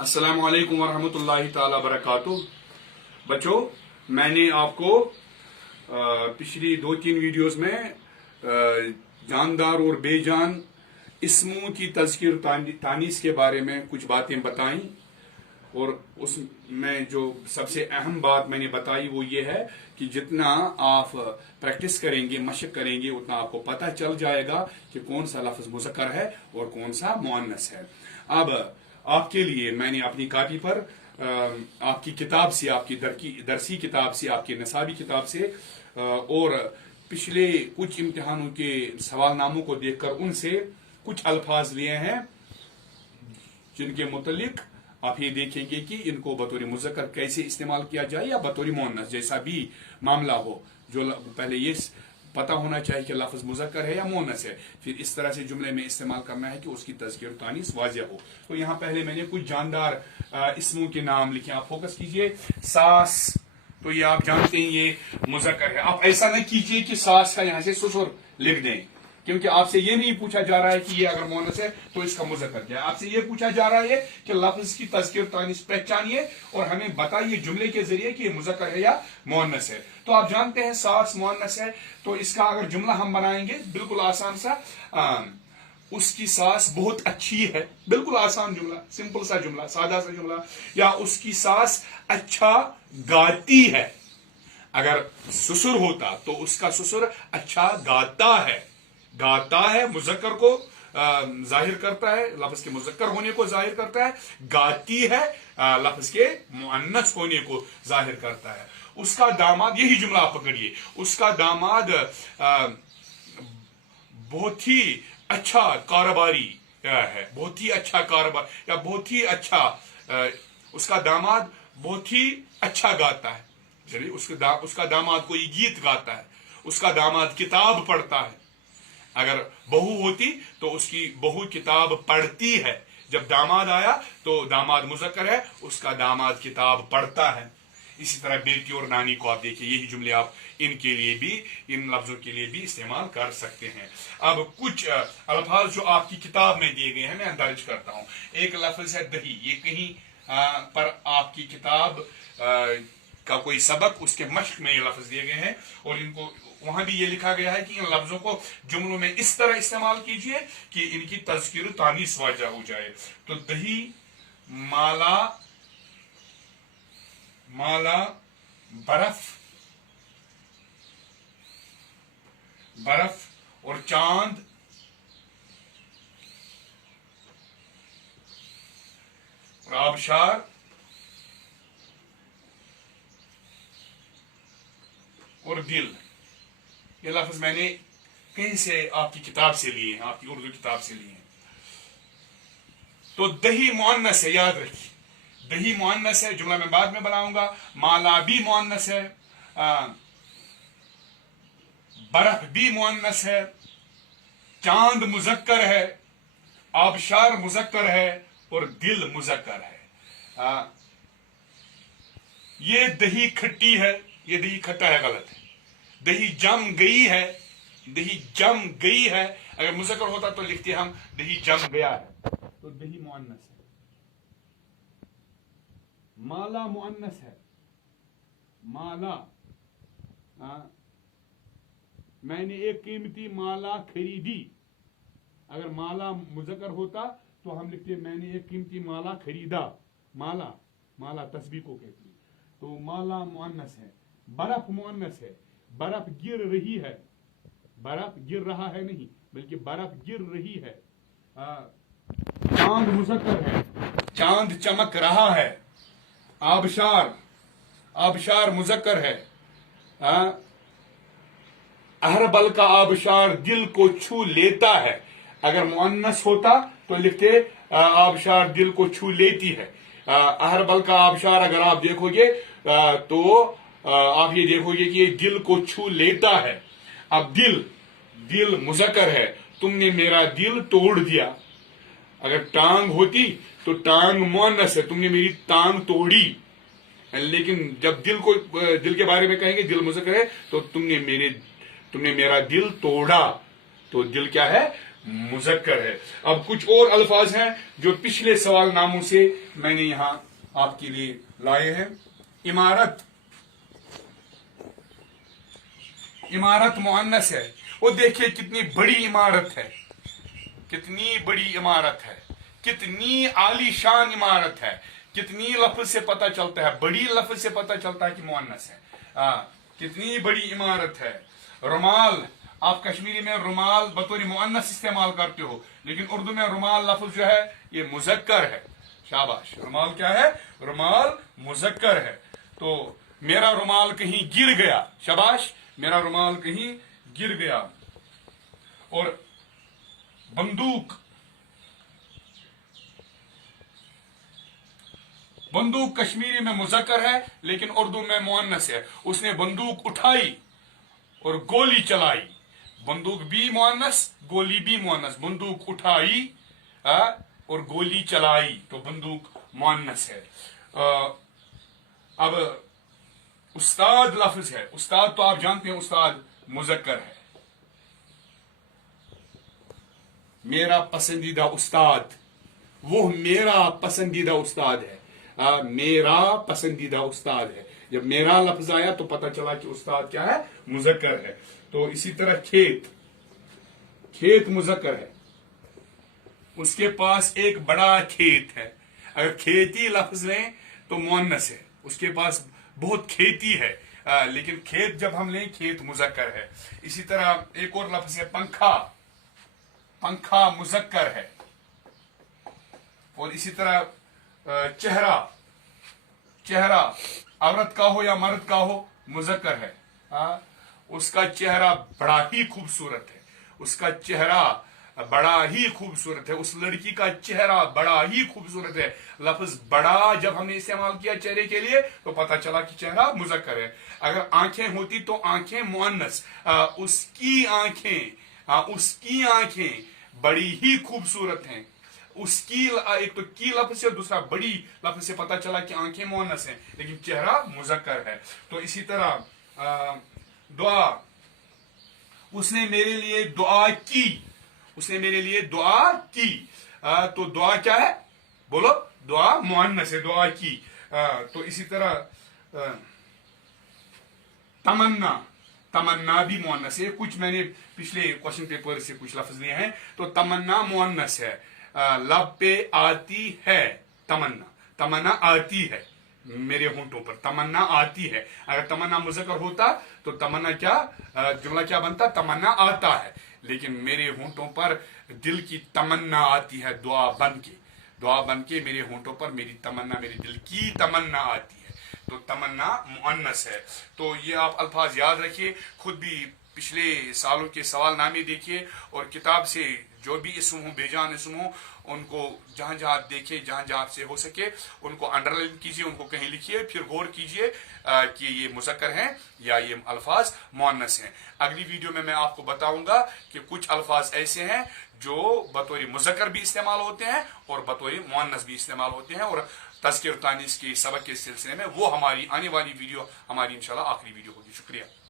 अस्सलाम वालेकुम वरहमतुल्लाहि ताला बरकातुहू। बच्चों, मैंने आपको पिछली 2-3 वीडियोस में जानदार और बेजान इस्मों की तज़किर तानीस के बारे में कुछ बातें बताई, और उसमें जो सबसे अहम बात मैंने बताई वो ये है कि जितना आप प्रैक्टिस करेंगे, मशक करेंगे, उतना आपको पता चल जाएगा कि कौन सा लफ्ज मुज़क्कर है और कौन सा मुअन्नस है। अब आपके लिए मैंने अपनी कॉपी पर आपकी किताब से, आपकी दरसी किताब से, आपकी निसाबी किताब से और पिछले कुछ इम्तिहानों के सवालनामों को देखकर उनसे कुछ अल्फाज लिए हैं जिनके मुतल्लिक आप ये देखेंगे कि इनको बतौर मुज़क्कर कैसे इस्तेमाल किया जाए या बतौर मुअन्नस, जैसा भी मामला हो। जो पहले ये पता होना चाहिए कि लफ्ज मुज़क्कर है या मुअन्नस है, फिर इस तरह से जुमले में इस्तेमाल करना है कि उसकी तज़किर तानीस वाज़िह हो। तो यहाँ पहले मैंने कुछ जानदार इस्मों के नाम लिखे, आप फोकस कीजिए। सास, तो ये आप जानते हैं ये मुज़क्कर है। आप ऐसा न कीजिए कि सास का यहाँ से ससुर लिख दें, क्योंकि आपसे ये नहीं पूछा जा रहा है कि ये अगर मुअन्नस है तो इसका मुज़क्कर क्या है। आपसे ये पूछा जा रहा है कि लफ्ज की तज़किर तानीस पहचानिए और हमें बताइए जुमले के जरिए कि ये मुज़क्कर है या मुअन्नस है। तो आप जानते हैं सास मुअन्नस है, तो इसका अगर जुमला हम बनाएंगे बिल्कुल आसान सा, उसकी सास बहुत अच्छी है। बिल्कुल आसान जुमला, सिंपल सा जुमला, सादा सा जुमला। या उसकी सास अच्छा गाती है। अगर ससुर होता तो उसका ससुर अच्छा गाता है। गाता है मुज़क्कर को जाहिर करता है, लफ्ज के मुज़क्कर होने को जाहिर करता है। गाती है लफ्ज के मुअन्नस होने को जाहिर करता है। उसका दामाद, यही जुमला आप पकड़िए, उसका दामाद बहुत ही अच्छा कारोबारी है, बहुत ही अच्छा कारोबार, या बहुत ही अच्छा उसका दामाद बहुत ही अच्छा गाता है। चलिए, उसका दामाद कोई गीत गाता है, उसका दामाद किताब पढ़ता है। अगर बहू होती तो उसकी बहू किताब पढ़ती है। जब दामाद आया तो दामाद मुज़क्कर है, उसका दामाद किताब पढ़ता है। इसी तरह बेटी और नानी को आप देखिए, यही जुमले आप इनके लिए भी, इन लफ्जों के लिए भी इस्तेमाल कर सकते हैं। अब कुछ अल्फाज जो आपकी किताब में दिए गए हैं मैं दर्ज करता हूं। एक लफ्ज है दही। ये कहीं पर आपकी किताब का कोई सबक, उसके मश्क में ये लफ्ज दिए गए हैं, और इनको वहां भी ये लिखा गया है कि इन लफ्जों को जुमलों में इस तरह इस्तेमाल कीजिए कि इनकी तज़किर तानीस वाज़िह हो जाए। तो दही, माला, माला, बर्फ, बर्फ और चांद, और आबशार और दिल। ये लफ्ज मैंने कहीं से आपकी किताब से लिए हैं, आपकी उर्दू किताब से लिए हैं। तो दही मुअन्नस है, याद रखिए, दही मुअन्नस है। जुमला मैं बाद में बनाऊंगा। माला भी मुअन्नस है, बर्फ भी मुअन्नस है, चांद मुज़क्कर है, आबशार मुज़क्कर है और दिल मुज़क्कर है। ये दही खट्टी है, ये दही खट्टा है, गलत है। दही जम गई है, दही जम गई है। अगर मुज़क्कर होता तो लिखते हम दही जम गया है, तो दही मुअन्नस है। माला मुअन्नस है, माला, मैंने एक कीमती माला खरीदी। अगर माला मुज़क्कर होता तो हम लिखते मैंने एक कीमती माला खरीदा। माला, माला तस्बीह को कहती है, तो माला मुअन्नस है। बर्फ मुअन्नस है, बर्फ गिर रही है। बर्फ गिर रहा है नहीं, बल्कि बर्फ गिर रही है। चांद मुज़क्कर है, चांद चमक रहा है। आबशार, आबशार मुज़क्कर है। अहरबल का आबशार दिल को छू लेता है। अगर मुअन्नस होता तो लिखते आबशार दिल को छू लेती है। अहरबल का आबशार अगर आप देखोगे तो आप ये देखोगे कि ये दिल को छू लेता है। अब दिल, दिल मुज़क्कर है, तुमने मेरा दिल तोड़ दिया। अगर टांग होती तो टांग मुअन्नस है, तुमने मेरी टांग तोड़ी। लेकिन जब दिल के बारे में कहेंगे दिल मुज़क्कर है, तो तुमने मेरा दिल तोड़ा। तो दिल क्या है? मुजक्कर है। अब कुछ और अल्फाज हैं जो पिछले सवाल नामों से मैंने यहां आपके लिए लाए हैं। इमारत, इमारत मुअन्नस है। वो देखिए कितनी बड़ी इमारत है, कितनी बड़ी इमारत है, कितनी आलीशान इमारत है। कितनी लफ्ज से पता चलता है, बड़ी लफ्ज से पता चलता है कि मुअन्नस है। कितनी बड़ी इमारत है। रुमाल, आप कश्मीरी में रुमाल बतौर मुअन्नस इस्तेमाल करते हो, लेकिन उर्दू में रुमाल लफ्ज जो है ये मुजक्कर है। शाबाश, रुमाल क्या है? रुमाल मुजक्कर है। तो मेरा रुमाल कहीं गिर गया, शाबाश, मेरा रुमाल कहीं गिर गया। और बंदूक, बंदूक कश्मीरी में मुजक्कर है लेकिन उर्दू में मुअन्नस है। उसने बंदूक उठाई और गोली चलाई। बंदूक भी मुअन्नस, गोली भी मुअन्नस। बंदूक उठाई और गोली चलाई, तो बंदूक मुअन्नस है। अब उस्ताद लफ्ज है। उस्ताद तो आप जानते हैं, उस्ताद मुजक्कर है। मेरा पसंदीदा उस्ताद, वो मेरा पसंदीदा उस्ताद है। मेरा पसंदीदा उस्ताद है। जब मेरा लफ्ज आया तो पता चला कि उस्ताद क्या है? मुजक्कर है। तो इसी तरह खेत, खेत मुजक्कर है। उसके पास एक बड़ा खेत है। अगर खेती लफ्ज लें तो मुअन्नस है, उसके पास बहुत खेती है। लेकिन खेत जब हम लें, खेत मुजक्कर है। इसी तरह एक और लफ्ज है पंखा, पंखा मुजक्कर है। और इसी तरह चेहरा, चेहरा औरत का हो या मर्द का हो मुजक्कर है। उसका चेहरा बड़ा ही खूबसूरत है, उसका चेहरा बड़ा ही खूबसूरत है। उस लड़की का चेहरा बड़ा ही खूबसूरत है। लफ्ज बड़ा जब हमने इस्तेमाल किया चेहरे के लिए तो पता चला कि चेहरा मुजक्कर है। अगर आंखें होती तो आंखें मुअन्नस, उसकी आंखें, उसकी आंखें बड़ी ही खूबसूरत हैं। उसकी, एक तो की लफ्ज से, दूसरा बड़ी लफ्ज से पता चला कि आंखें मुअन्नस हैं लेकिन चेहरा मुजक्कर है। तो इसी तरह दुआ, उसने मेरे लिए दुआ की, उसने मेरे लिए दुआ की। तो दुआ क्या है? बोलो, दुआ मुअन्नस है, दुआ की। तो इसी तरह तमन्ना, तमन्ना भी मुअन्नस है। कुछ मैंने पिछले क्वेश्चन पेपर से कुछ लफ्ज लिए हैं। तो तमन्ना मुअन्नस है। लब पे आती है तमन्ना, तमन्ना आती है मेरे होंठों पर, तमन्ना आती है। अगर तमन्ना मुजक्कर होता तो तमन्ना क्या, जुमला क्या बनता? तमन्ना आता है। लेकिन मेरे होंठों पर दिल की तमन्ना आती है, दुआ बन के, दुआ बन के मेरे होंठों पर मेरी तमन्ना, मेरे दिल की तमन्ना आती है। तो तमन्ना मुअन्नस है। तो ये आप अल्फाज याद रखिए। खुद भी पिछले सालों के सवाल नामे देखिए और किताब से जो भी इसम हो, बेजान इसम हो, उनको जहां जहां आप देखिए, जहां जहां आपसे हो सके उनको अंडरलाइन कीजिए, उनको कहीं लिखिए, फिर गौर कीजिए कि ये मुजक्कर हैं या ये अल्फाज मुअन्नस हैं। अगली वीडियो में मैं आपको बताऊंगा कि कुछ अल्फाज ऐसे हैं जो बतौर मुजक्कर भी इस्तेमाल होते हैं और बतौर मुअन्नस भी इस्तेमाल होते हैं। और तज़किर तानीस के सबक के सिलसिले में वो हमारी आने वाली वीडियो, हमारी इंशाल्लाह आखिरी वीडियो होगी। शुक्रिया।